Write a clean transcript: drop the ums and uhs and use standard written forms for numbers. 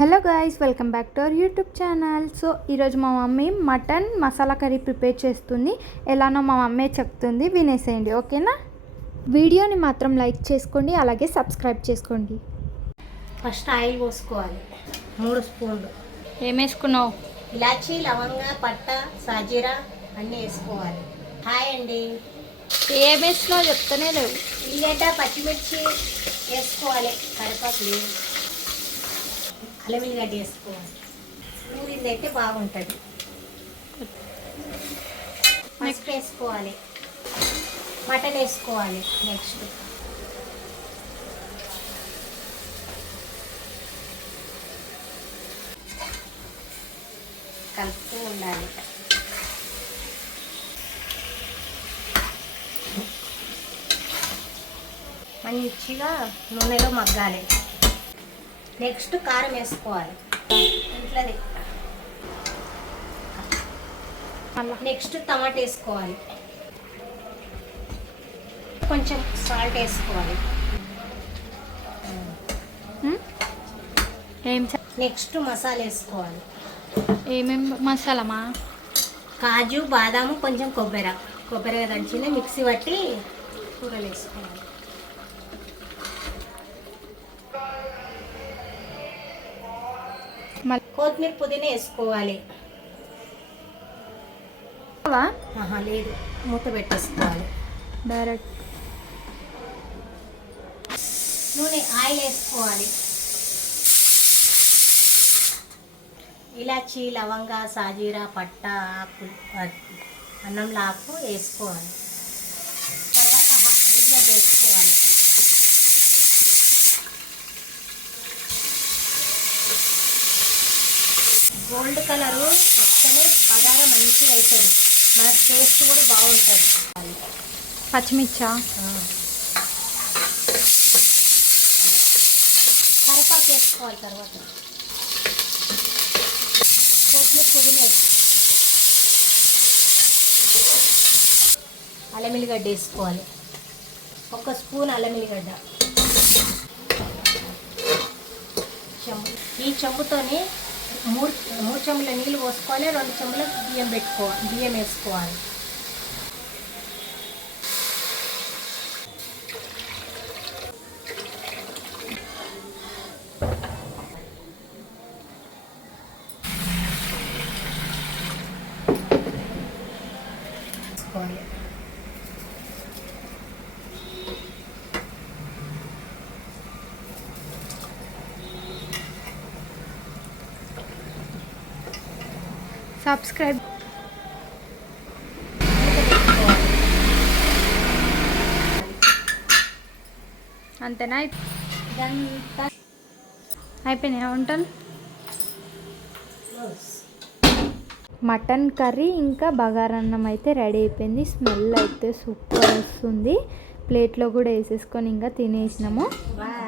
Hello guys, welcome back to our YouTube channel. So ఈరోజు మా mummy mutton masala curry prepare చేస్తుంది. ఎలానో మా మమ్మీ చెప్తుంది, వినేసేయండి. ఓకేనా? వీడియోని మాత్రం లైక్ చేసుకోండి, అలాగే సబ్స్క్రైబ్ చేసుకోండి. ఫస్ట్ ఆయిల్ పోసుకోవాలి 3 స్పూన్లు. ఏం వేసుకున్నావు? ఇలాచీ, లవంగా, పట్ట, సాజీరా అన్నీ వేసుకోవాలి. హాయ్ అండి. ఏం వేసినావు చెప్తానే లేవు. ఉల్లిగడ్డ, పచ్చిమిర్చి వేసుకోవాలి, కరివేపాకు, అల్లం వెల్లిగడ్డ వేసుకోవాలి. నూనెది అయితే బాగుంటుంది. నెక్స్ట్ వేసుకోవాలి, మటన్ వేసుకోవాలి. నెక్స్ట్ కలుపుతూ ఉండాలి. మంచిగా నూనెలో మగ్గాలి. నెక్స్ట్ కారం వేసుకోవాలి, ఇంట్లోది. నెక్స్ట్ టమాటా వేసుకోవాలి, కొంచెం సాల్ట్ వేసుకోవాలి. నెక్స్ట్ మసాలా వేసుకోవాలి. ఏమేమి మసాలామా? కాజు, బాదాము, కొంచెం కొబ్బరి దంచిన మిక్సీ పట్టి కూరలు వేసుకోవాలి. కొత్తిమీర, పుదీనా వేసుకోవాలి. లేదు, మూత పెట్టేసుకోవాలి. డైరెక్ట్ నూనె, ఆయిల్ వేసుకోవాలి. ఇలాచీ, లవంగా, సాజీరా, పట్ట, ఆకు, అన్నంలో ఆకు వేసుకోవాలి. తర్వాత ఉల్లిగడ్డ వేసుకోవాలి. గోల్డ్ కలరు వస్తేనే బగారా మంచిగా అవుతుంది, మన టేస్ట్ కూడా బాగుంటుంది. పచ్చిమిర్చా? కరివేపాకు వేసుకోవాలి. తర్వాత కొత్తిమీర, పుదీనా, అల్లం వెల్లిగడ్డ వేసుకోవాలి. 1 స్పూన్ అల్లం వెల్లిగడ్డ. ఈ చెంబుతోని 3 చెంబుల నీళ్ళు పోసుకోవాలి. 2 చెంబుల బియ్యం వేసుకోవాలి. సబ్స్క్రైబ్. అంతేనా? ఇదంతా అయిపోయినాయి వంటలు. మటన్ కర్రీ ఇంకా బగారన్నం అయితే రెడీ అయిపోయింది. స్మెల్ అయితే సూపర్ వస్తుంది. ప్లేట్లో కూడా వేసేసుకొని ఇంకా తినేసినాము. బాయ్.